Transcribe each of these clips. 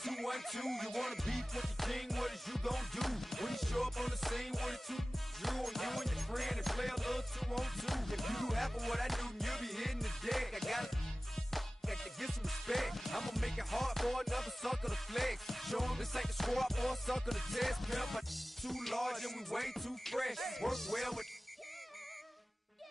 2-1-2, you wanna beef with the king, what is you gon' do? When you show up on the scene with a 2 drew on you and your friend and play a little 2-on-2. If you do half of what I do, you'll be hitting the deck. I gotta get some respect. I'ma make it hard for another sucker to flex. Show him this ain't the squad for a sucker to test. Pimp, my too large and we way too fresh. Work well with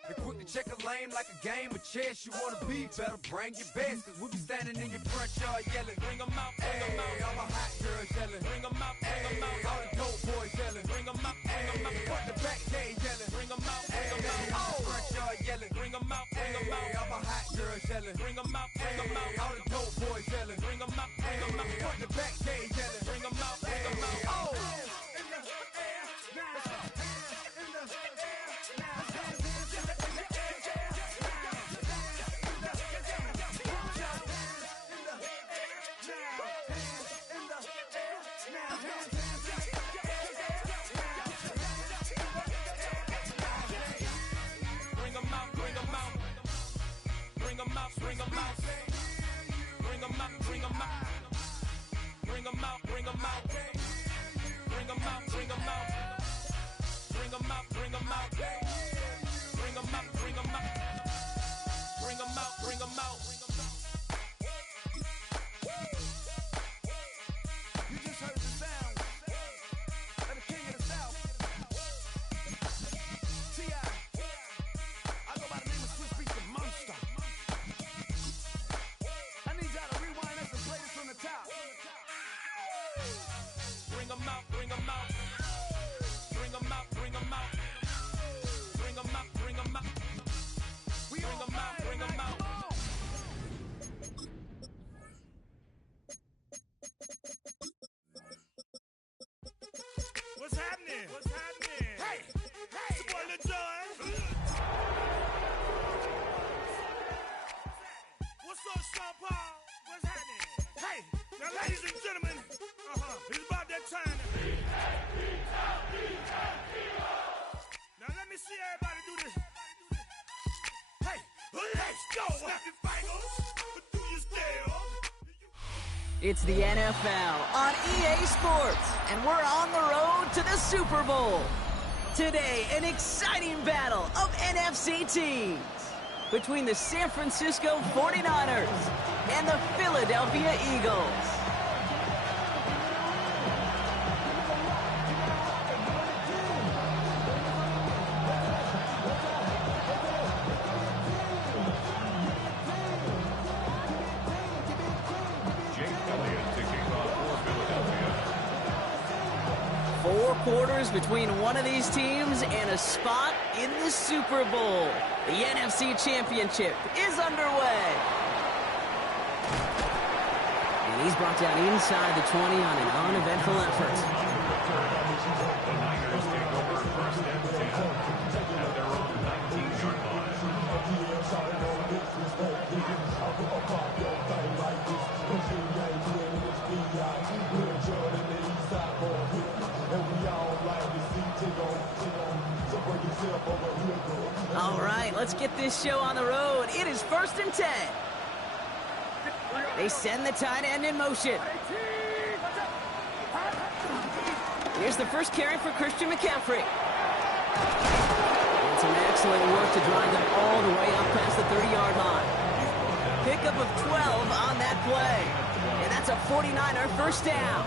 and quick to check a lane like a game of chess. You wanna be better, bring your best. Cause we be standing in your front yard yelling. Bring them out, bring them out. All my hot girls yelling. Bring them out, bring them out. All the dope boys yelling. Bring them out, bring them out. Front the back gate yelling. Bring them out, bring them out. All front yard yelling. Bring them out, bring them out. All my hot girls yelling. Bring them out, bring them out. All the dope boys yelling. Bring them out, bring them out. Front the back gate yelling. Bring them out, bring them out. Oh. Bring them out, bring them out, bring them out, bring them out, bring them out, bring them out, bring them out, bring them out, bring them out, bring them out, bring them out, bring them out, bring them out. You just heard the sound of the king of the South. T.I. I go by the name of Swiss Beats the Monster. Bring them out, bring them out, bring them out, bring them out, bring them out, bring them out, bring them out, bring them out. What's happening? What's happening? Hey, hey, it's your boy Lil Jon. What's up, Sean Paul? What's happening? Hey, now ladies and gentlemen, it's about that time. Now let me see everybody do this. Hey, let's go. Snap your fingers, but do you still? It's the NFL on EA Sports, and we're on the road to the Super Bowl. Today, an exciting battle of NFC teams between the San Francisco 49ers and the Philadelphia Eagles. Four quarters between one of these teams and a spot in the Super Bowl. The NFC Championship is underway. And he's brought down inside the 20 on an uneventful effort. The Niners take over first and 10 at their own 19-yard line. All right, let's get this show on the road. It is first and 10. They send the tight end in motion. Here's the first carry for Christian McCaffrey. And some excellent work to drive them all the way up past the 30-yard line. Pickup of 12 on that play. And that's a 49er first down.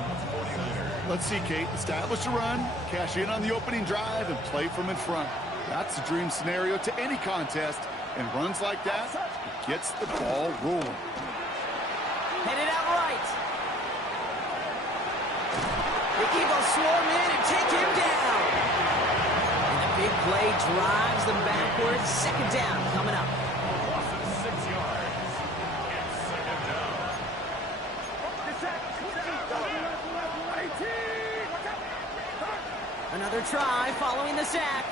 Let's see, Kate. Establish a run, cash in on the opening drive, and play from in front. That's the dream scenario to any contest, and runs like that gets the ball rolling. Headed out right. The Eagles swarm in and take him down. And the big play drives them backwards. Second down coming up. Loss of 6 yards. It's second down. Another try following the sack.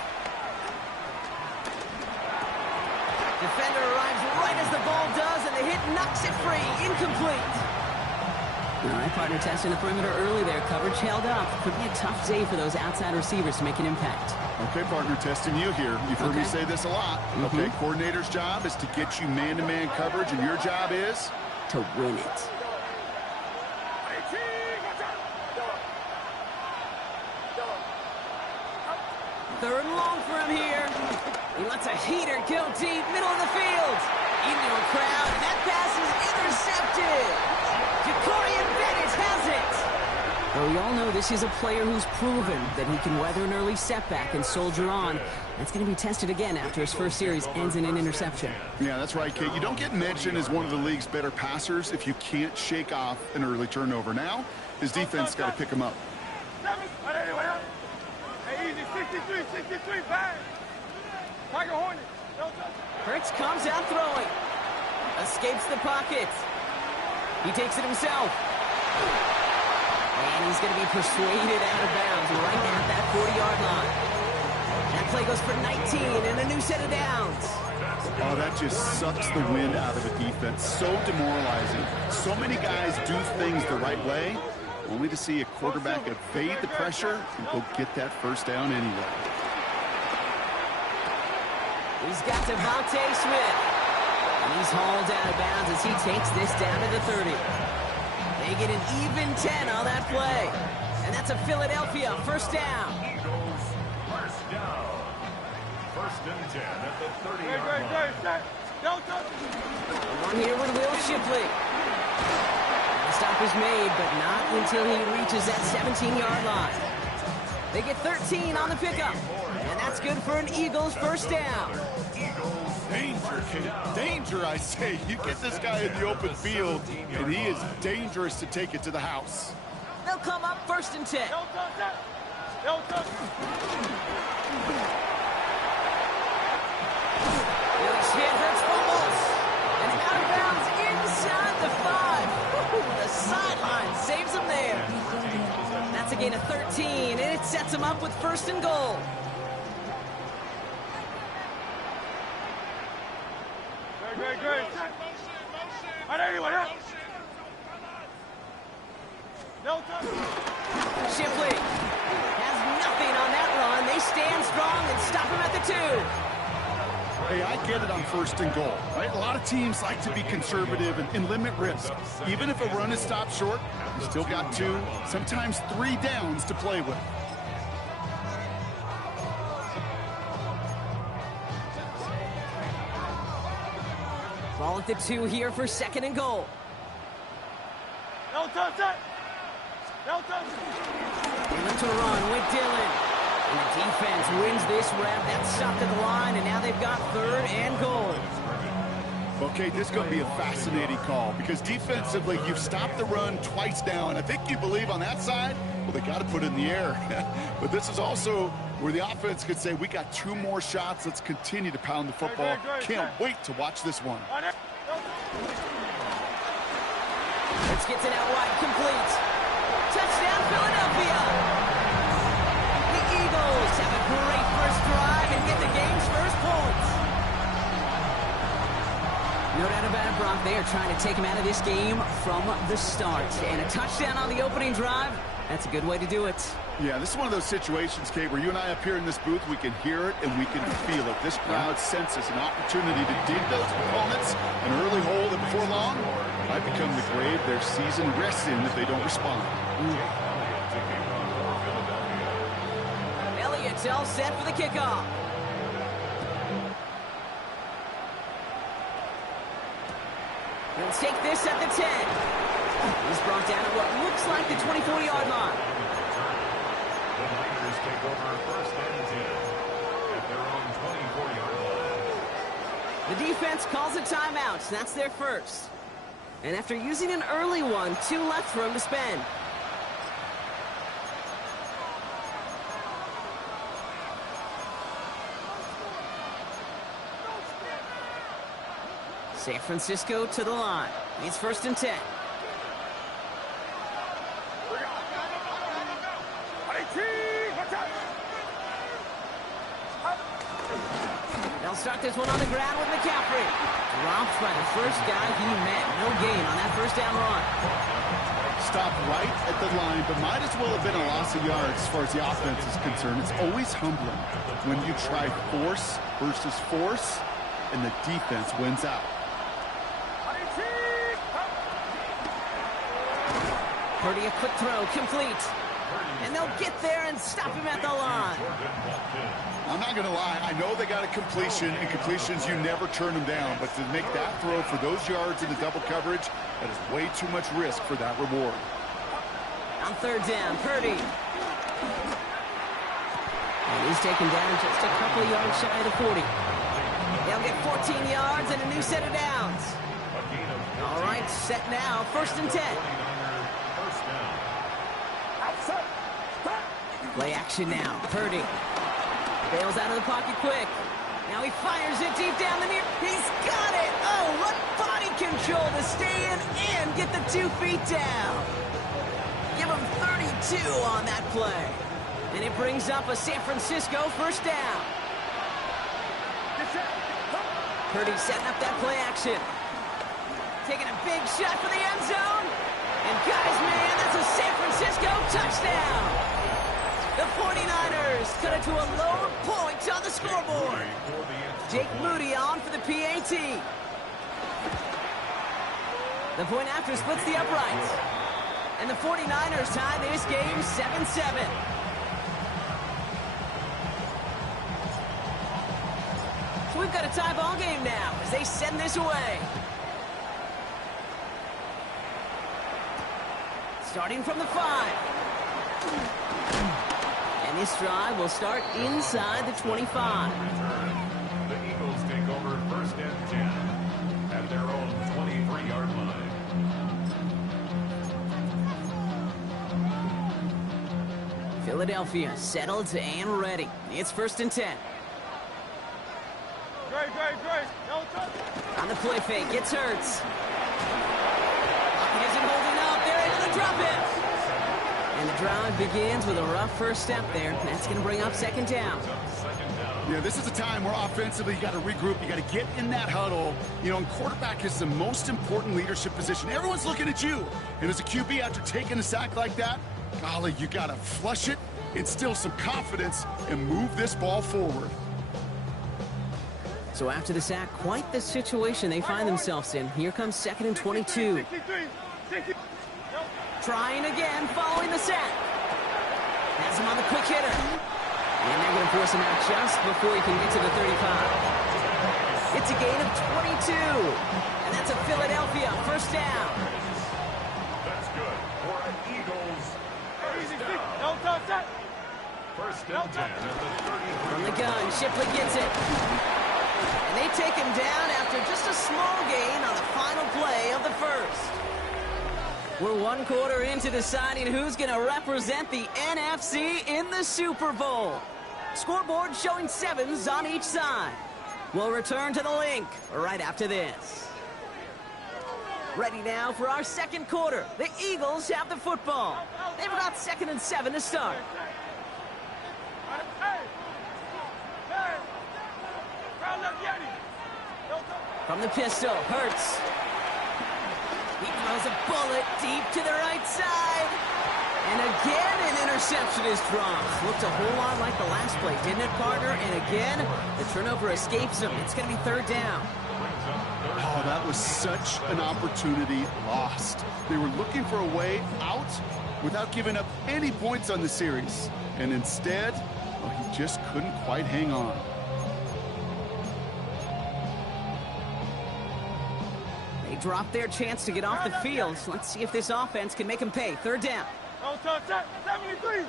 Defender arrives right as the ball does, and the hit knocks it free. Incomplete. All right, partner testing the perimeter early there. Coverage held up. Could be a tough day for those outside receivers to make an impact. Okay, partner, testing you here. You've heard me say this a lot. Okay, coordinator's job is to get you man-to-man coverage, and your job is? To win it. Third and long for him here. He lets a heater go deep, middle of the field. Into a crowd, and that pass is intercepted. Jacorian Bennett has it. Well, we all know this is a player who's proven that he can weather an early setback and soldier on. That's going to be tested again after his first series ends in an interception. Yeah, that's right, Kate. You don't get mentioned as one of the league's better passers if you can't shake off an early turnover. Now, his defense got to pick him up. Hurts comes out throwing. Escapes the pocket. He takes it himself. And he's going to be persuaded out of bounds right at that 40-yard line. That play goes for 19 and a new set of downs. Oh, that just sucks the wind out of a defense. So demoralizing. So many guys do things the right way, only to see a quarterback evade the pressure and go get that first down anyway. He's got Devontae Smith. And he's hauled out of bounds as he takes this down to the 30. They get an even 10 on that play. And that's a Philadelphia first down. Eagles first down. First and 10 at the 30-yard line. On here with Will Shipley. The stop is made, but not until he reaches that 17-yard line. They get 13 on the pickup. And that's good for an Eagles first down. Danger, kid. Danger, I say. You get this guy in the open field, and he is dangerous to take it to the house. They'll come up first and 10. Billy Smith hurts fumbles. And out of bounds inside the 5. Woo, the sideline saves him there. That's a gain of 13, and it sets him up with first and goal. Shipley has nothing on that run. They stand strong and stop him at the 2. Hey, I get it on first and goal, right? A lot of teams like to be conservative and limit risk. Even if a run is stopped short, you still got 2, sometimes 3 downs to play with. Ball at the 2 here for second and goal. They look to run with Dillon. And the defense wins this rep. That's stopped at the line, and now they've got third and goal. Okay, this is going to be a fascinating call because defensively, you've stopped the run twice now, and I think you believe on that side, well, they got to put it in the air. But this is also where the offense could say, we got 2 more shots. Let's continue to pound the football. Can't wait to watch this one. Let's get it out wide, complete. Touchdown, Philadelphia. The Eagles have a great first drive and get the game's first points. No doubt about it, Brock. They are trying to take him out of this game from the start. And a touchdown on the opening drive, that's a good way to do it. Yeah, this is one of those situations, Kate, where you and I up here in this booth, we can hear it and we can feel it. This crowd senses an opportunity to dig those opponents an early hole that before long might become the grave their season rests in if they don't respond. Elliott's all set for the kickoff. He'll take this at the 10. He's brought down at what looks like the 24-yard line. The Niners take over first and 10 at their own 24-yard line. The defense calls a timeout. That's their first. And after using an early one, 2 left for him to spend. San Francisco to the line. It's first and 10. They'll start this one on the ground with McCaffrey. Dropped by the first guy he met. No gain on that first down run. Stopped right at the line, but might as well have been a loss of yards as far as the offense is concerned. It's always humbling when you try force versus force, and the defense wins out. Purdy, a quick throw, complete. And they'll get there and stop him at the line. I'm not going to lie. I know they got a completion, and completions, you never turn them down. But to make that throw for those yards in the double coverage, that is way too much risk for that reward. On third down, Purdy. And he's taken down just a couple yards shy of the 40. They'll get 14 yards and a new set of downs. All right, set now, 1st and 10. Play action now. Purdy bails out of the pocket quick. Now he fires it deep down the near. He's got it. Oh, what body control to stay in and get the 2 feet down. Give him 32 on that play. And it brings up a San Francisco 1st down. Purdy setting up that play action. Taking a big shot for the end zone. And guys, man, that's a San Francisco touchdown. The 49ers cut it to a lower point on the scoreboard. Jake Moody on for the PAT. The point after splits the uprights. And the 49ers tie this game 7-7. So we've got a tie ball game now as they send this away. Starting from the 5. And this drive will start inside the 25. The Eagles take over 1st and 10 at their own 23-yard line. Philadelphia settled and ready. It's 1st and 10. On the play fake, gets Hurts. He isn't holding up. They're into the drop it. And the drive begins with a rough first step there. That's going to bring up 2nd down. Yeah, this is a time where offensively you got to regroup. You got to get in that huddle. You know, and quarterback is the most important leadership position. Everyone's looking at you. And as a QB, after taking a sack like that, golly, you got to flush it, instill some confidence, and move this ball forward. So after the sack, quite the situation they find themselves in. Here comes 2nd and 22. Trying again, following the sack. Has him on the quick hitter. And they're going to force him out just before he can get to the 35. It's a gain of 22. And that's a Philadelphia 1st down. That's good for an Eagles 1st down. 1st and 10 at the 33. From the gun, Shipley gets it. And they take him down after just a small gain on the final play of the 1st. We're 1 quarter into deciding who's going to represent the NFC in the Super Bowl. Scoreboard showing 7s on each side. We'll return to the link right after this. Ready now for our 2nd quarter. The Eagles have the football. They've got 2nd and 7 to start. From the pistol, Hurts. He throws a bullet deep to the right side. And again, an interception is dropped. Looked a whole lot like the last play, didn't it, partner? And again, the turnover escapes him. It's going to be 3rd down. Oh, that was such an opportunity lost. They were looking for a way out without giving up any points on the series. And instead, well, he just couldn't quite hang on. Drop their chance to get off the field. So let's see if this offense can make them pay. 3rd down. 73.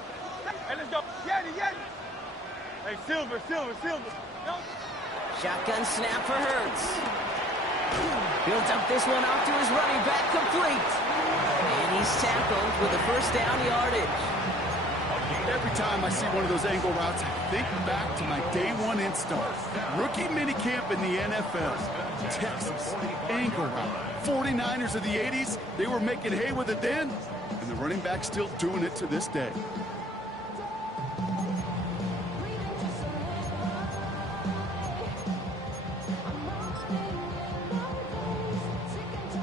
Hey, let's go. Yeti. Hey, Silver. Shotgun snap for Hurts. He'll dump this one off to his running back, complete. And he's tackled with a 1st down yardage. Every time I see one of those angle routes, I think back to my day 1 install. Rookie minicamp in the NFL. Texas, angle route. 49ers of the 80s, they were making hay with it then, and the running back's still doing it to this day.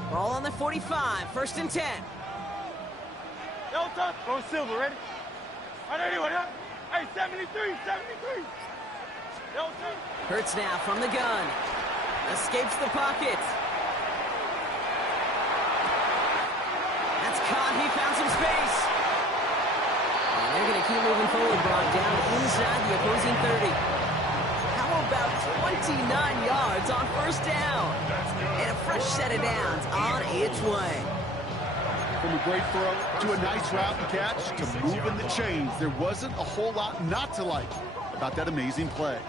Ball on the 45, 1st and 10. Go Silver, ready? Hey, 73. Hurts now from the gun. Escapes the pocket. That's caught. He found some space. keep moving forward, Brock, down inside the opposing 30. How about 29 yards on first down? And a fresh set of downs on its way. From a great throw to a nice route and catch to moving the chains, there wasn't a whole lot not to like about that amazing play.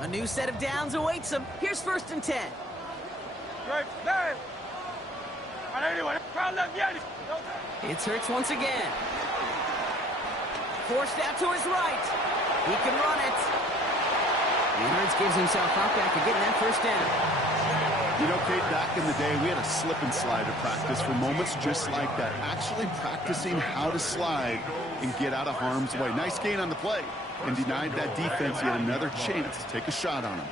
A new set of downs awaits them. Here's 1st and 10. It's Hurts once again. Forced out to his right. He can run it. And Hurts gives himself up after getting that first down. You know, Kate, back in the day, we had a slip and slide to practice for moments just like that. Actually practicing how to slide and get out of harm's way. Nice gain on the play. And denied that defense yet another chance to take a shot on him.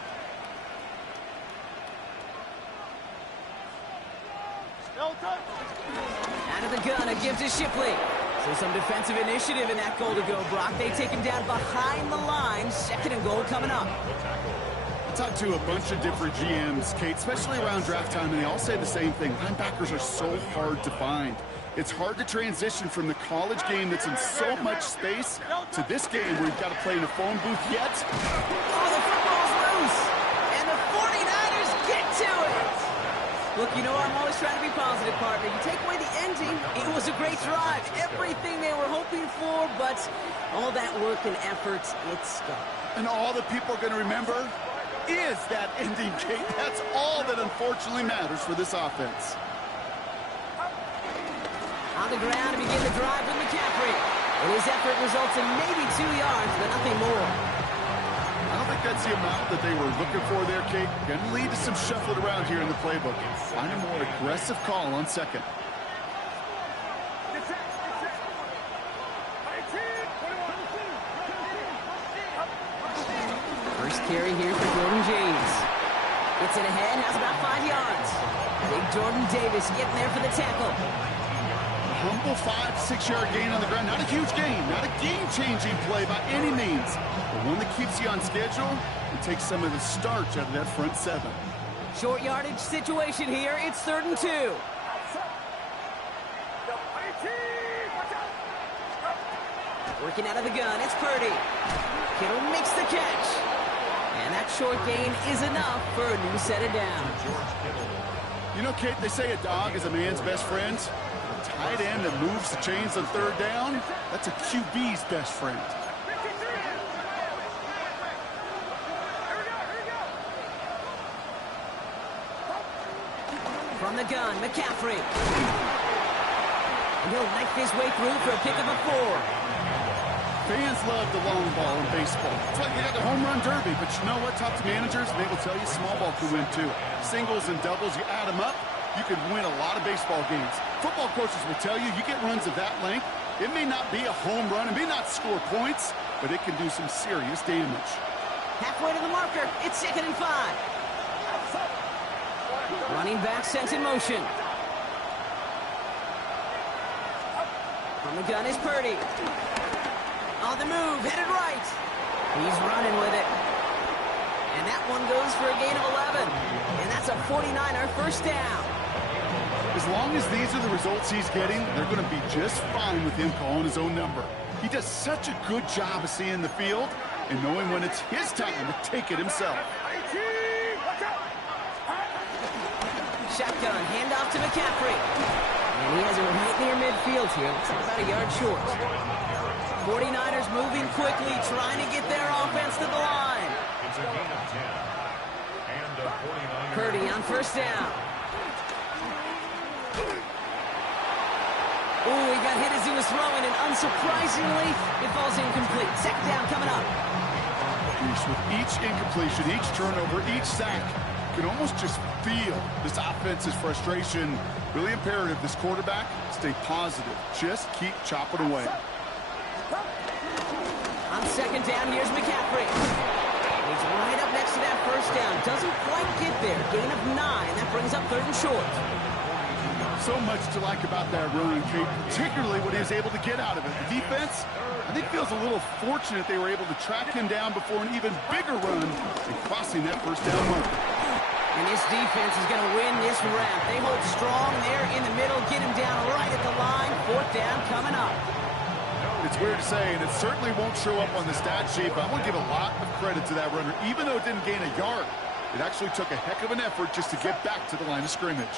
Out of the gun, it gives to Shipley. So some defensive initiative in that goal to go, Brock. They take him down behind the line. 2nd and goal coming up. I talked to a bunch of different GMs, Kate, especially around draft time, and they all say the same thing. Linebackers are so hard to find. It's hard to transition from the college game that's in so much space to this game where you've got to play in a phone booth yet. Oh, the football's loose. And the 49ers get to it. Look, you know I'm always trying to be positive, partner. You take away the ending, it was a great drive. Everything they were hoping for, but all that work and effort, it's stuck. And all that people are going to remember is that ending, Kate. That's all that unfortunately matters for this offense. On the ground to begin the drive with McCaffrey. And his effort results in maybe 2 yards, but nothing more. I don't think that's the amount that they were looking for there, Kate. Going to lead to some shuffling around here in the playbook. Find a more aggressive call on 2nd. First carry here for Jordan James. Gets it ahead, has about 5 yards. Big Jordan Davis getting there for the tackle. Humble 5-6 yard gain on the ground. Not a huge gain, not a game-changing play by any means, but one that keeps you on schedule and takes some of the starch out of that front 7. Short yardage situation here. It's 3rd and 2. Working out of the gun, it's Purdy. Kittle makes the catch. And that short gain is enough for a new set of downs. You know, Kate, they say a dog is a man's best friend. Tight end that moves the chains on 3rd down, that's a QB's best friend. From the gun, McCaffrey. And he'll knife his way through for a pick of a 4. Fans love the long ball in baseball. It's like they got the home run derby, but you know what? Talk to managers, and they will tell you small ball can win too. Singles and doubles, you add them up, you can win a lot of baseball games. Football coaches will tell you, you get runs of that length, it may not be a home run, it may not score points, but it can do some serious damage. Halfway to the marker, it's 2nd and 5. Running back sent in motion. From the gun is Purdy. On the move, headed right. He's running with it. And that one goes for a gain of 11. And that's a 49er first down. As long as these are the results he's getting, they're going to be just fine with him calling his own number. He does such a good job of seeing the field and knowing when it's his time to take it himself. Shotgun, handoff to McCaffrey. And he has it right near midfield here. Looks like about a yard short. 49ers moving quickly, trying to get their offense to the line. It's a gain of 10. And a 49er. Purdy on first down. Oh, he got hit as he was throwing, and unsurprisingly, it falls incomplete. 2nd down coming up. With each incompletion, each turnover, each sack, you can almost just feel this offense's frustration. Really imperative, this quarterback, stay positive. Just keep chopping away. On 2nd down, here's McCaffrey. He's right up next to that first down. Doesn't quite get there. Gain of 9. That brings up 3rd and short. So much to like about that run, Kate, particularly what he was able to get out of it. The defense, I think, feels a little fortunate they were able to track him down before an even bigger run and crossing that first down mark. And this defense is going to win this round. They hold strong there in the middle, get him down right at the line. 4th down coming up. It's It's weird to say, and it certainly won't show up on the stat sheet, but I want to give a lot of credit to that runner. Even though it didn't gain a yard, it actually took a heck of an effort just to get back to the line of scrimmage.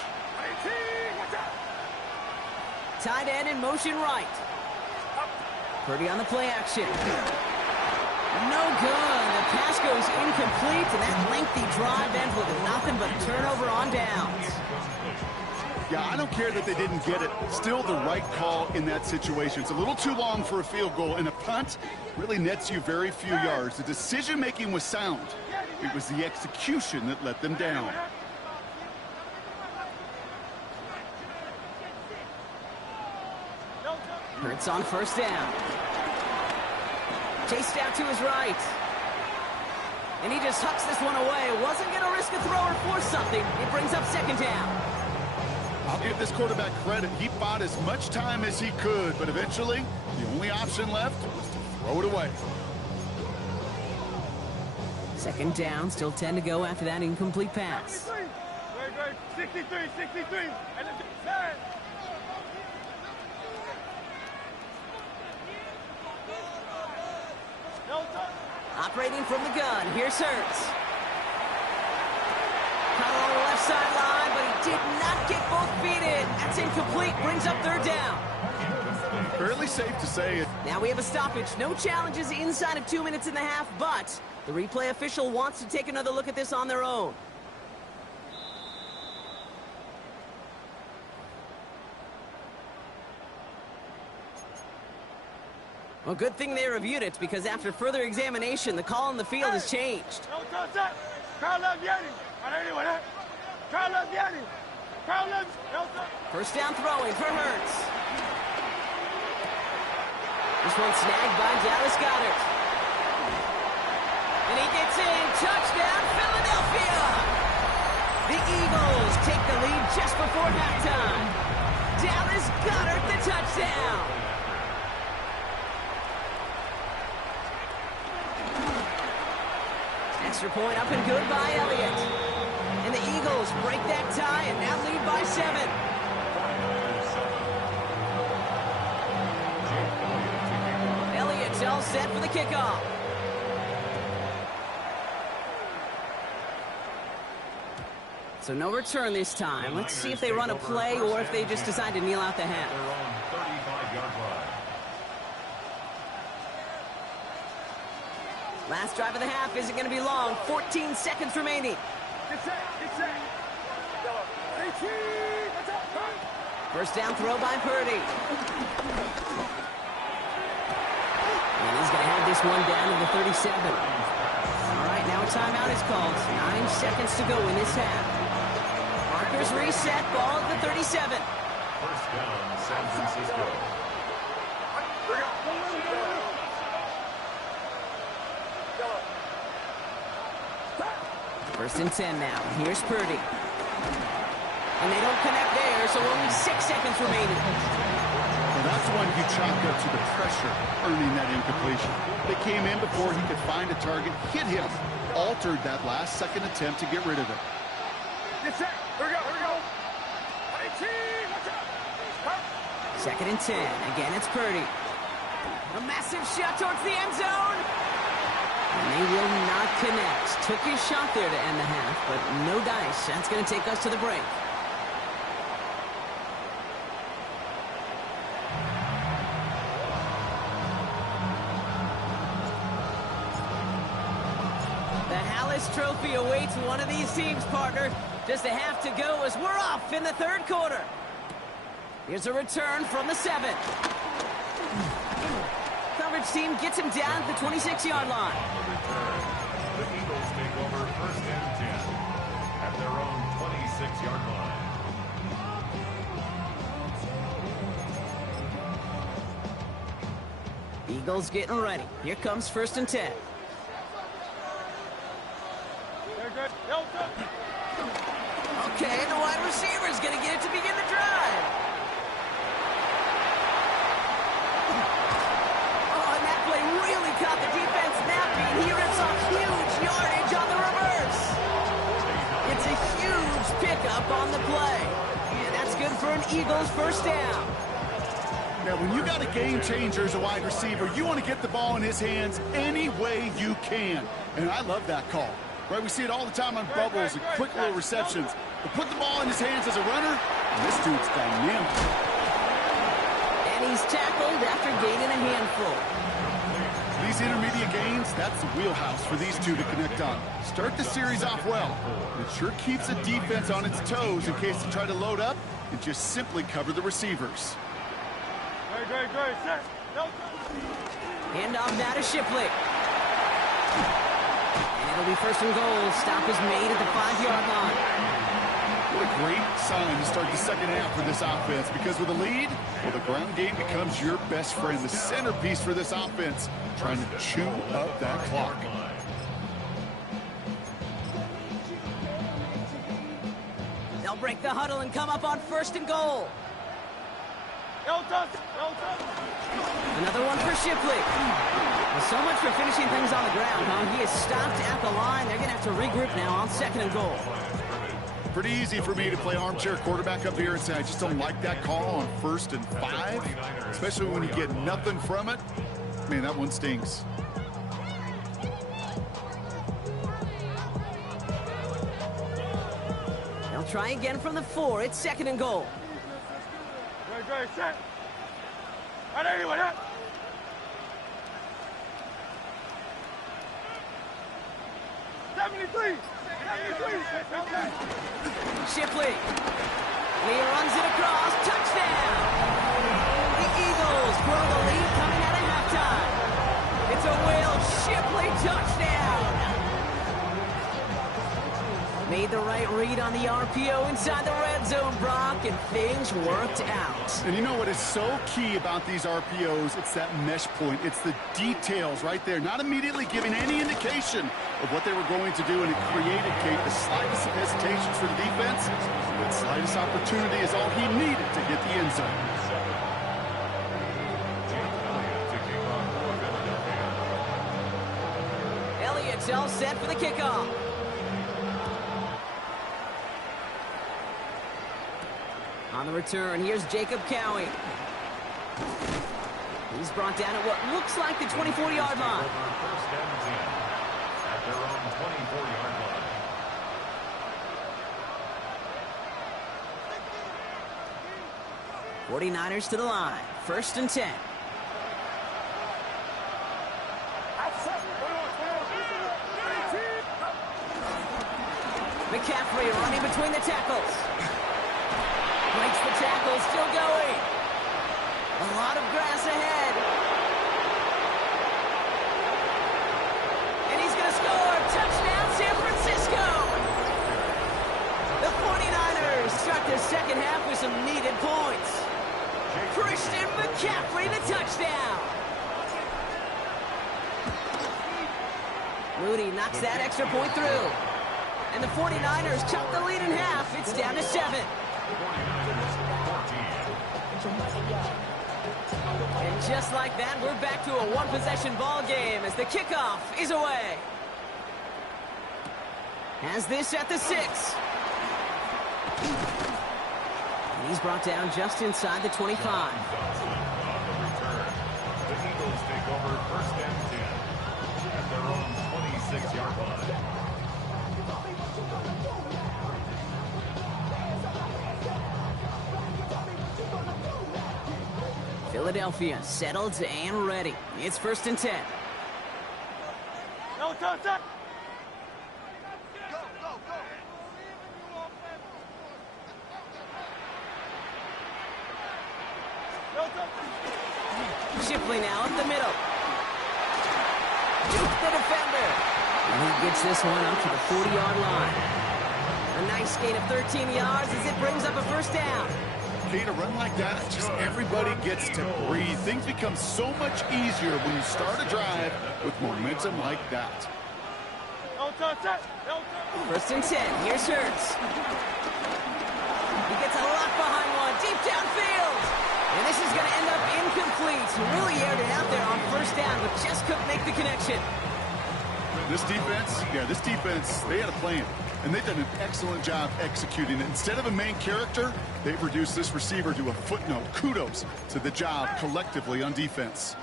Tight end in motion right. Purdy on the play action. No good. The pass goes incomplete, and that lengthy drive ends with nothing but a turnover on downs. Yeah, I don't care that they didn't get it. Still the right call in that situation. It's a little too long for a field goal, and a punt really nets you very few yards. The decision-making was sound. It was the execution that let them down. Hurts on first down. Chased out to his right. And he just hucks this one away. Wasn't going to risk a throw or force something. It brings up second down. I'll give this quarterback credit. He bought as much time as he could, but eventually the only option left was to throw it away. Second down, still 10 to go after that incomplete pass. 63. And it's Operating from the gun, here's Hurts. Caught on the left sideline, but he did not get both feet in. That's incomplete, brings up third down. Fairly safe to say it. Now we have a stoppage. No challenges inside of 2 minutes and a half, but the replay official wants to take another look at this on their own. Well, good thing they reviewed it, because after further examination, the call on the field has changed. First down throwing for Hurts. This one snagged by Dallas Goedert. And he gets in. Touchdown, Philadelphia! The Eagles take the lead just before halftime. Dallas Goedert, the touchdown. Extra point up and good by Elliott. And the Eagles break that tie and now lead by 7. Elliott's all set for the kickoff. So no return this time. Let's see if they run a play or if they just decide to kneel out the half. Their own 35-yard line. Last drive of the half isn't going to be long. 14 seconds remaining. First down throw by Purdy. And he's going to have this one down to the 37. All right, now a timeout is called. 9 seconds to go in this half. Markers reset, ball at the 37. First down, San Francisco. First and 10 now. Here's Purdy. And they don't connect there, so only 6 seconds remaining. Well, that's one you chalk up to the pressure earning that incompletion. They came in before he could find a target, hit him, altered that last-second attempt to get rid of it. Here we go. Second and 10. Again, it's Purdy. A massive shot towards the end zone. And they will not connect. Took his shot there to end the half, but no dice. That's going to take us to the break. The Hallis Trophy awaits one of these teams, partner. Just a half to go as we're off in the third quarter. Here's a return from the 7. Coverage team gets him down at the 26-yard line. The Eagles take over first and 10 at their own 26-yard line. Eagles getting ready. Here comes first and 10. Okay, the wide receiver's going to get it to begin the drive. Oh, and that play really caught the defense napping. He rips off huge yardage on the reverse. It's a huge pickup on the play. And that's good for an Eagles first down. Now, when you got a game changer as a wide receiver, you want to get the ball in his hands any way you can. And I love that call. Right, we see it all the time on bubbles and quick little receptions. But put the ball in his hands as a runner, and this dude's dynamic. And he's tackled after gaining a handful. These intermediate gains, that's the wheelhouse for these two to connect on. Start the series off well. It sure keeps the defense on its toes in case they try to load up and just simply cover the receivers. Great, set. Hand off now to Shipley. And it'll be first and goal. Stop is made at the 5-yard line. What a great sign to start the second half for this offense, because with a lead, well, the ground game becomes your best friend, the centerpiece for this offense, trying to chew up that clock. They'll break the huddle and come up on first and goal. Another one for Shipley. Well, so much for finishing things on the ground, huh? He is stopped at the line. They're going to have to regroup now on second and goal. Pretty easy for me to play armchair quarterback up here and say I just don't like that call on 1st and 5, especially when you get nothing from it. Man, that one stings. They'll try again from the 4. It's second and goal. Great, set. Right anyway, up. Shipley. He runs it across. Touchdown. The Eagles grow the lead coming out of halftime. It's a Will Shipley touchdown. Made the right read on the RPO inside the red zone, Brock, and things worked out. And you know what is so key about these RPOs? It's that mesh point. It's the details right there. Not immediately giving any indication of what they were going to do, and it created, Kate, the slightest of hesitations for the defense. That slightest opportunity is all he needed to hit the end zone. Elliott's all set for the kickoff. On the return, here's Jacob Cowie. He's brought down at what looks like the 24-yard line. First and 10 at their own 24-yard line. 49ers to the line. First and 10. McCaffrey running between the tackles. Breaks the tackle, still going. A lot of grass ahead. And he's going to score. Touchdown, San Francisco. The 49ers start the second half with some needed points. Christian McCaffrey, the touchdown. Moody knocks that extra point through. And the 49ers cut the lead in half. It's down to 7. And just like that, we're back to a one-possession ball game as the kickoff is away. Has this at the 6. And he's brought down just inside the 25. On the return, the Eagles take over first and 10 at their own 26-yard line. Philadelphia settled and ready. It's first and 10. No, touch. Shipley now up the middle. Juke the defender. And he gets this one up to the 40-yard line. A nice gain of 13 yards as it brings up a first down. Kate, a run like that, just everybody gets to breathe. Things become so much easier when you start a drive with momentum like that. First and 10. Here's Hurts. He gets a lock behind one, deep downfield. And this is going to end up incomplete. He really aired it out there on first down, but just couldn't make the connection. This defense, they had a plan. and they've done an excellent job executing it. Instead of a main character, they've reduced this receiver to a footnote. Kudos to the job collectively on defense.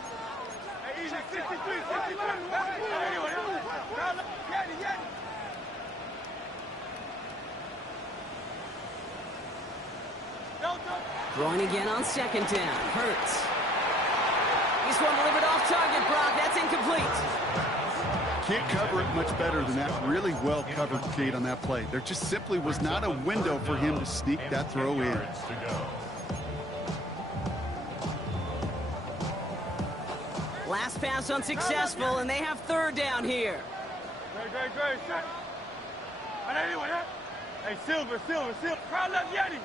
Throwing again on second down. Hurts. He's one delivered off target, Brock. That's incomplete. Can't cover it much better than that. Really well covered, Kate, on that play. There just simply was not a window for him to sneak that throw in. Last pass unsuccessful, and they have third down here. Great, shot. Hey, Silver. Crowd left Yeti.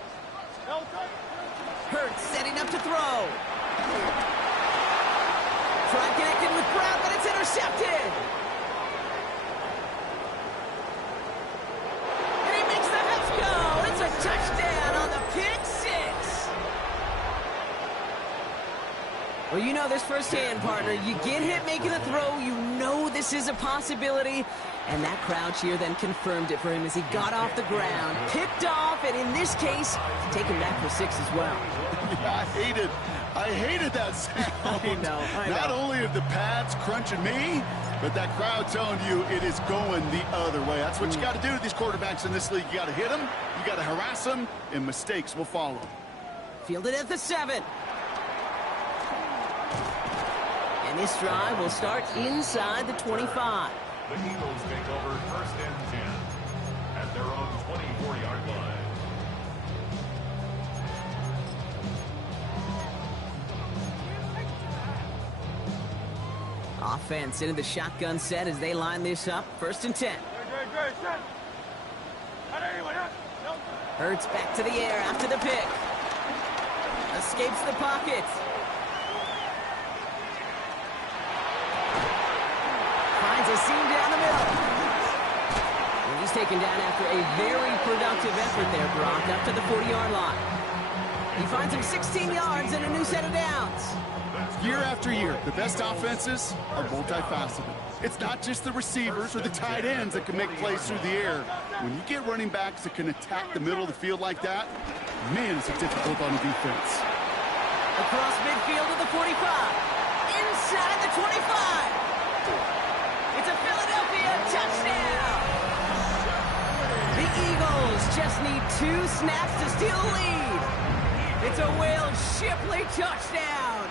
Hurts setting up to throw. Try connected with Brown, but it's intercepted. And he makes the Hets go. It's a touchdown on the pick six. Well, you know this firsthand, partner. You get hit making a throw, you know this is a possibility. And that crowd cheer then confirmed it for him as he got off the ground, picked off, and in this case, taken back for 6 as well. Yeah, I hated that sound. I know. Not only are the pads crunching me, but that crowd telling you it is going the other way. That's what you got to do to these quarterbacks in this league. You got to hit them, you got to harass them, and mistakes will follow. Fielded at the 7. And this drive will start inside the 25. The Eagles take over first and 10 at their own 24-yard line. Offense into the shotgun set as they line this up. First and 10. Great, shot. Hurts back to the air after the pick. Escapes the pocket. Finds a seam down the middle. And he's taken down after a very productive effort there, Brock, up to the 40-yard line. He finds him 16 yards and a new set of downs. Year after year, the best offenses are multifaceted. It's not just the receivers or the tight ends that can make plays through the air. When you get running backs that can attack the middle of the field like that, man, is it difficult on the defense. Across midfield to the 45. Inside the 25. It's a Philadelphia touchdown. The Eagles just need 2 snaps to steal the lead. It's a Will Shipley touchdown.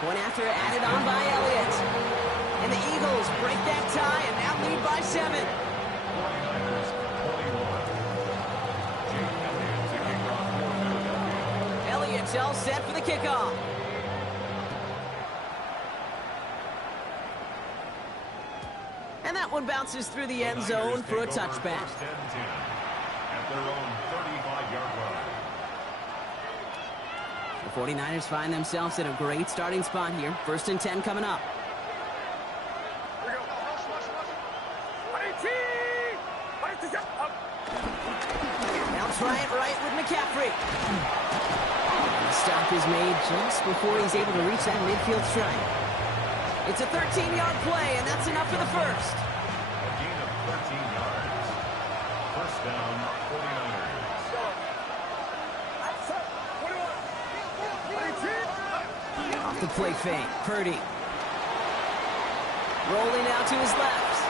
Point after added on by Elliott. And the Eagles break that tie and now lead by 7. Elliott's all set for the kickoff. And that one bounces through the end zone for a touchback. At their own 35-yard line. The 49ers find themselves in a great starting spot here. First and 10 coming up. Now try it right with McCaffrey. The stop is made just before he's able to reach that midfield strike. It's a 13-yard play, and that's enough for the first. A gain of 13 yards. First down, 49ers. Off the play fake, Purdy. Rolling out to his left.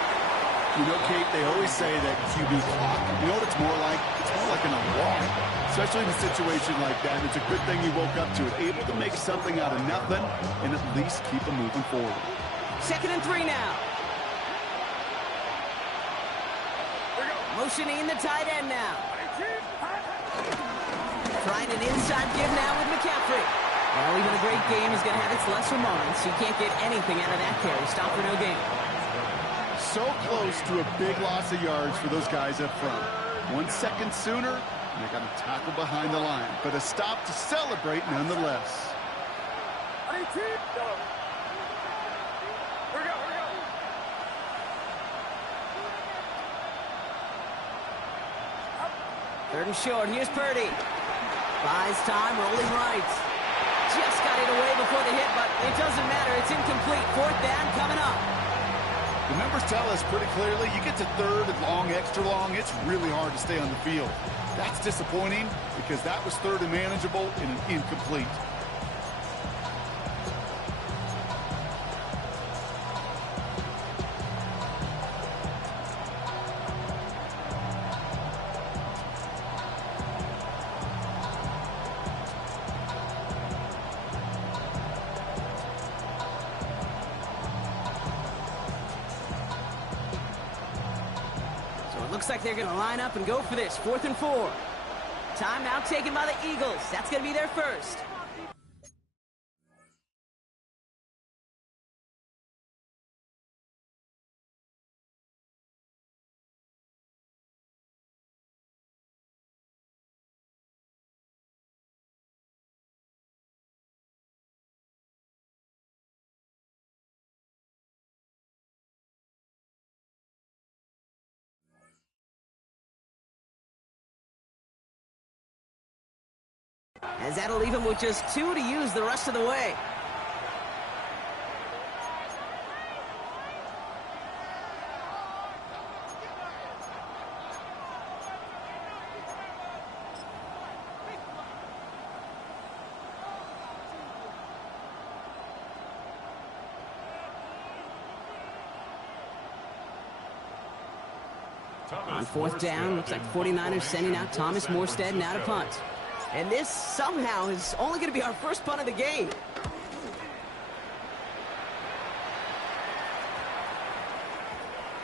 You know, Kate, they always say that QB clock. You know what it's more like? It's more like an alarm. Especially in a situation like that. It's a good thing you woke up to it. Able to make something out of nothing and at least keep them moving forward. Second and 3 now. Motioning the tight end now. Trying an inside give now with McCaffrey. Well, even a great game is going to have its lesser moments. You can't get anything out of that carry. Stop for no gain. So close to a big loss of yards for those guys up front. 1 second sooner, and they got to tackle behind the line. But a stop to celebrate nonetheless. Third and short. Here's Purdy. Buys time, rolling right. Just got it away before the hit, but it doesn't matter. It's incomplete. Fourth down coming up. The numbers tell us pretty clearly, you get to third and long, extra long, it's really hard to stay on the field. That's disappointing because that was third and manageable in an incomplete. Looks like they're going to line up and go for this. 4th and 4. Timeout taken by the Eagles. That's going to be their first. As that'll leave him with just 2 to use the rest of the way. On 4th down, looks like the 49ers sending out Thomas Morstead now to punt. And this somehow is only going to be our first punt of the game.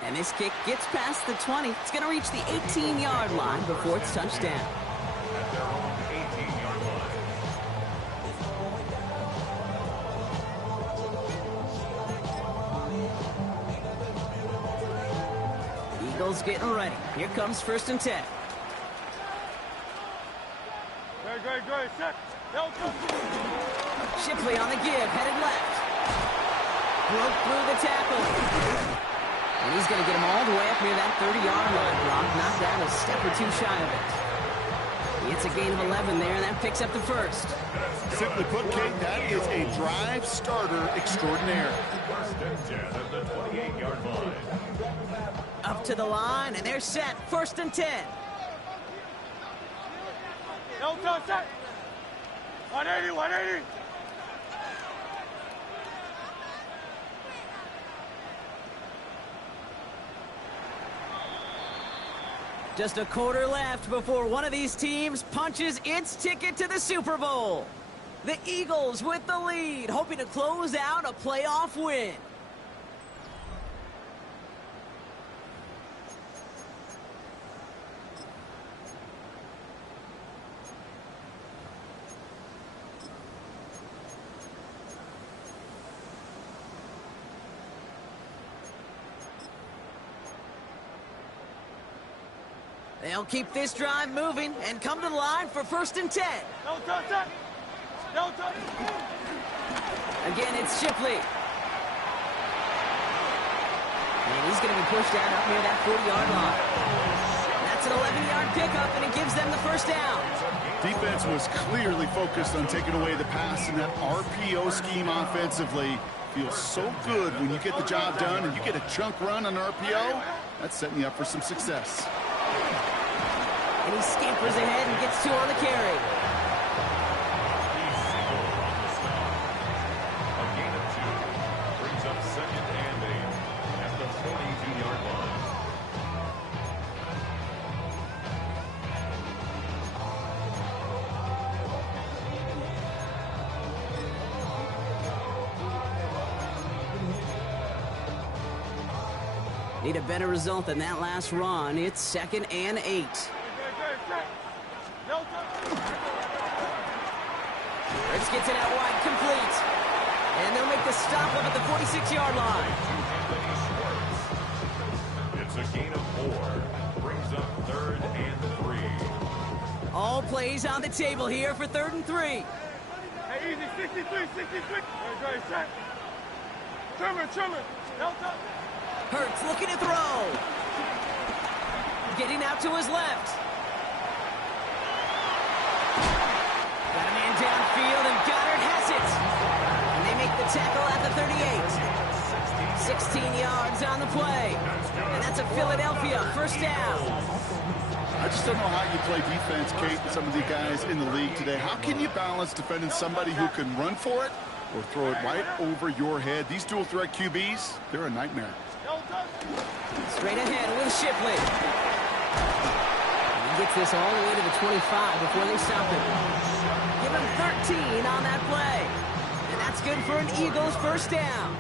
And this kick gets past the 20. It's going to reach the 18-yard line before it's touchdown. At their own 18-yard line. Eagles getting ready. Here comes 1st and 10. Great, set. Shipley on the give, headed left. Broke through the tackle. And he's going to get him all the way up near that 30-yard line. Brock knocked down a step or 2 shy of it. He gets a gain of 11 there, and that picks up the first. Simply put, Kate, that is a drive starter extraordinaire. 1st and 10 at the 28-yard line. Up to the line, and they're set. 1st and 10. Set. 180. Just a quarter left before one of these teams punches its ticket to the Super Bowl. The Eagles with the lead, hoping to close out a playoff win. They'll keep this drive moving and come to the line for 1st and 10. Again, it's Shipley. And he's going to be pushed out up near that 40-yard line. That's an 11-yard pickup, and it gives them the 1st down. Defense was clearly focused on taking away the pass, and that RPO scheme offensively feels so good when you get the job done and you get a chunk run on RPO. That's setting you up for some success. And he scampers ahead and gets 2 on the carry. He's single on the stop. A gain of 2 brings up 2nd and 8 at the 42-yard line. Need a better result than that last run. It's 2nd and 8. Fritz gets it out wide, complete. And they'll make the stop up at the 46-yard line. It's a gain of 4. Brings up 3rd and 3. All plays on the table here for 3rd and 3. Hey, easy, 63. Great, set. Trimmer. Hurts looking to throw. Getting out to his left. Got a man downfield, and Goddard has it. And they make the tackle at the 38. 16 yards yards on the play. And that's a Philadelphia first down. I just don't know how you play defense, Kate, and some of the guys in the league today. How can you balance defending somebody who can run for it or throw it right over your head? These dual threat QBs, they're a nightmare. Straight ahead with Shipley. He gets this all the way to the 25 before they stop him. Give him 13 on that play. And that's good for an Eagles first down.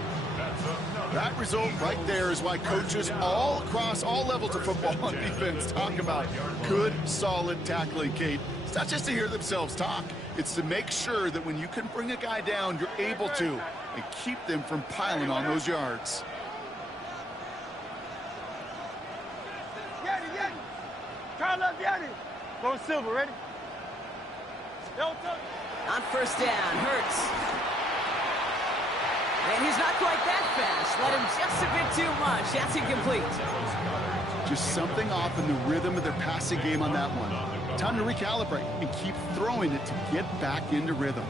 That result right there is why coaches all across all levels of football and defense talk about good, solid tackling, Kate. It's not just to hear themselves talk. It's to make sure that when you can bring a guy down, you're able to and keep them from piling on those yards. Go Silver, ready? On first down, Hurts. And he's not quite that fast. Let him just a bit too much. That's incomplete. Just something off in the rhythm of their passing game on that one. Time to recalibrate and keep throwing it to get back into rhythm.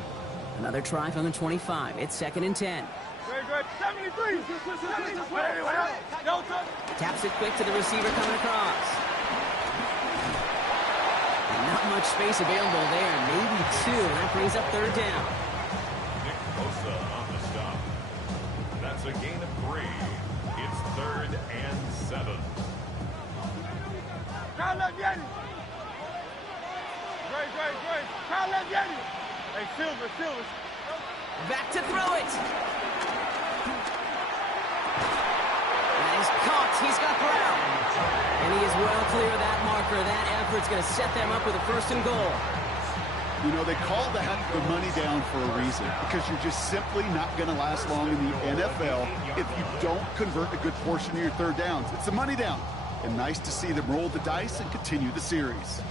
Another try from the 25. It's 2nd and 10. 73. Taps it quick to the receiver coming across. And not much space available there. Maybe 2. That brings up 3rd down. Nick Bosa on the stop. That's a gain of 3. It's 3rd and 7. Hey, Silver. Back to throw it. And he's caught. He's got Brown. And he is well clear of that marker. That effort's going to set them up with a 1st and goal. You know, they call that the money down for a reason, because you're just simply not going to last long in the NFL if you don't convert a good portion of your 3rd downs. It's the money down. And nice to see them roll the dice and continue the series.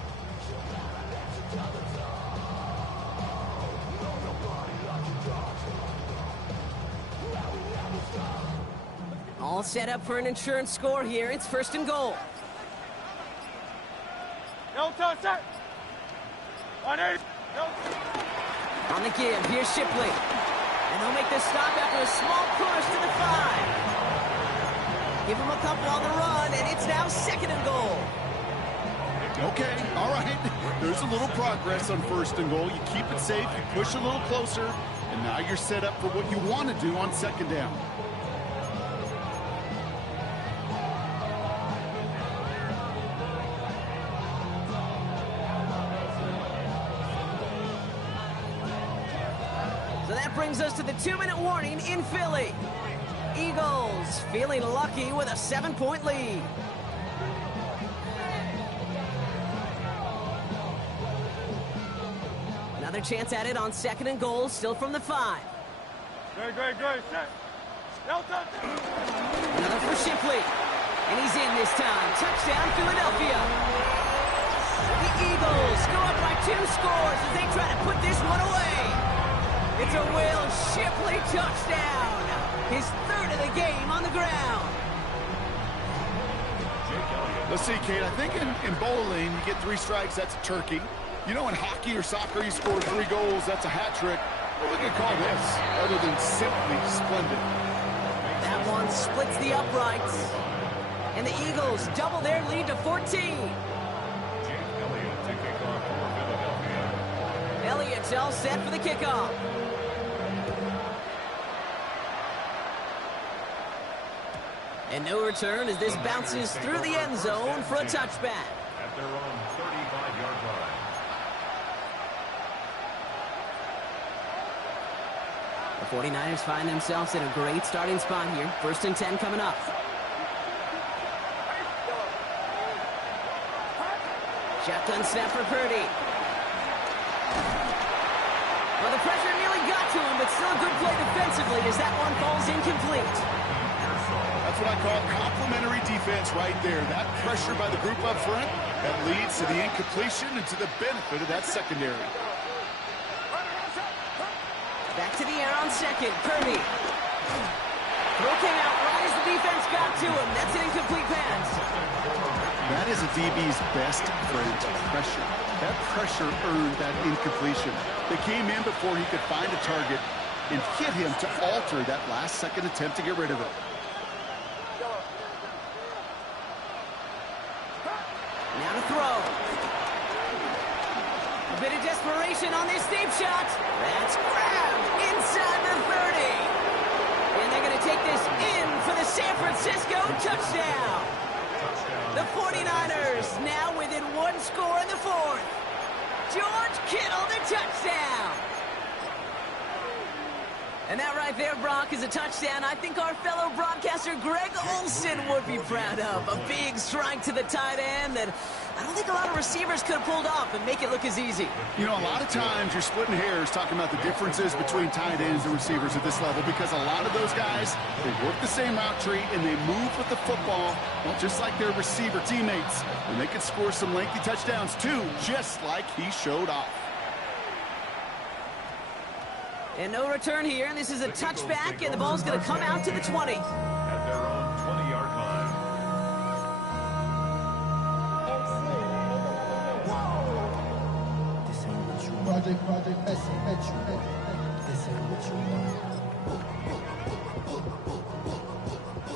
All set up for an insurance score here. It's 1st and goal. On the give, here's Shipley. And they'll make the stop after a small push to the 5. Give him a couple on the run, and it's now 2nd and goal. Okay, all right. There's a little progress on 1st and goal. You keep it safe, you push a little closer, and now you're set up for what you want to do on 2nd down. Brings us to the 2-minute warning in Philly. Eagles feeling lucky with a 7-point lead. Another chance at it on 2nd and goal, still from the 5. Great. Set. Another for Shipley. And he's in this time. Touchdown, Philadelphia. The Eagles go up by 2 scores as they try to put this one away. It's a Will Shipley touchdown. His 3rd of the game on the ground. Let's see, Kate, I think in bowling, you get 3 strikes, that's a turkey. You know, in hockey or soccer, you score 3 goals, that's a hat trick. What are we going to call this, other than simply splendid? That one splits the uprights. And the Eagles double their lead to 14. Elliott's all set for the kickoff. And no return as this bounces through the end zone for a touchback. At their own 35-yard line. The 49ers find themselves in a great starting spot here. 1st and 10 coming up. Shotgun snap for Purdy. Well, the pressure nearly got to him, but still a good play defensively as that one falls incomplete. That's what I call complementary defense right there. That pressure by the group up front, that leads to the incompletion and to the benefit of that secondary. Back to the air on 2nd. Purdy. Throw came out right as the defense got to him. That's an incomplete pass. That is a DB's best friend, pressure. That pressure earned that incompletion. They came in before he could find a target and hit him to alter that last-second attempt to get rid of it. throw. A bit of desperation on this deep shot. That's grabbed inside the 30. And they're going to take this in for the San Francisco touchdown. The 49ers now within one score in the fourth. George Kittle, the touchdown. And that right there, Brock, is a touchdown I think our fellow broadcaster Greg Olsen would be proud of. A big strike to the tight end that I don't think a lot of receivers could have pulled off and make it look as easy. You know, a lot of times you're splitting hairs talking about the differences between tight ends and receivers at this level because a lot of those guys, they work the same route tree and they move with the football, well, just like their receiver teammates. And they can score some lengthy touchdowns too, just like he showed off. And no return here. This is a touchback, and the ball's going to come out to the 20. At their own 20-yard line.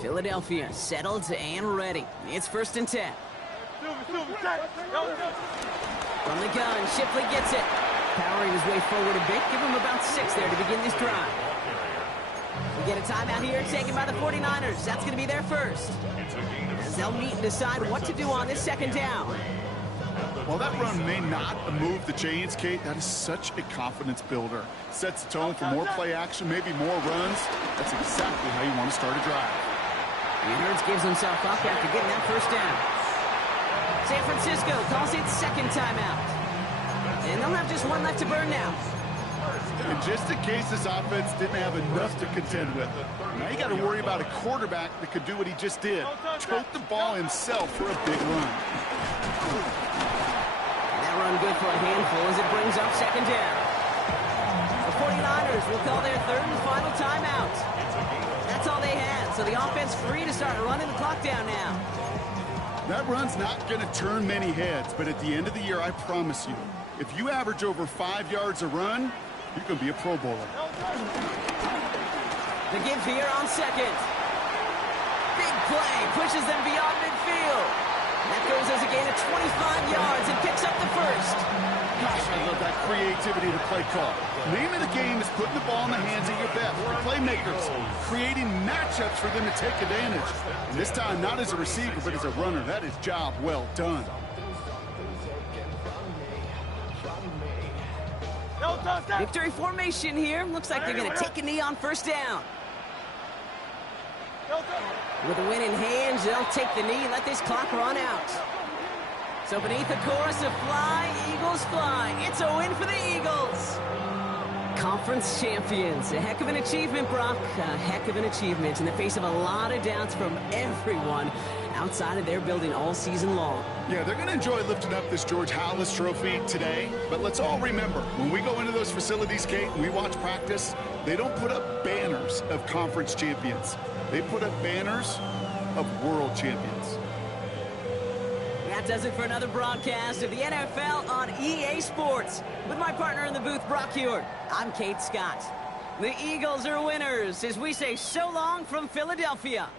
Philadelphia settled and ready. It's 1st and 10. From the gun, Shipley gets it. Powering his way forward a bit. Give him about 6 there to begin this drive. We get a timeout here taken by the 49ers. That's going to be their first. As they'll meet and decide what to do on this 2nd down. While that run may not move the chains, Kate, that is such a confidence builder. Sets the tone for more play action, maybe more runs. That's exactly how you want to start a drive. And Hurts gives himself up after getting that 1st down. San Francisco calls it 2nd timeout. And they'll have just one left to burn now. And just in case this offense didn't have enough to contend with, now you got to worry about a quarterback that could do what he just did. Choke the ball himself for a big run. And that run good for a handful as it brings up 2nd down. The 49ers will call their 3rd and final timeout. That's all they had, so the offense free to start running the clock down now. That run's not going to turn many heads, but at the end of the year, I promise you, if you average over 5 yards a run, you're going to be a Pro Bowler. The give here on 2nd. Big play, pushes them beyond midfield. And that goes as a gain of 25 yards and picks up the 1st. Gosh, I love that creativity to play call. Name of the game is putting the ball in the hands of your best playmakers, creating matchups for them to take advantage. And this time, not as a receiver, but as a runner. That is job well done. Victory formation here. Looks like they're going to take a knee on 1st down. With a win in hand, they'll take the knee and let this clock run out. So beneath the chorus of Fly, Eagles Fly, it's a win for the Eagles. Conference champions. A heck of an achievement, Brock. A heck of an achievement in the face of a lot of doubts from everyone outside of their building all season long. Yeah, they're going to enjoy lifting up this George Halas trophy today. But let's all remember, when we go into those facilities, Kate, and we watch practice, they don't put up banners of conference champions. They put up banners of world champions. That does it for another broadcast of the NFL on EA Sports. With my partner in the booth, Brock Hewitt, I'm Kate Scott. The Eagles are winners as we say so long from Philadelphia.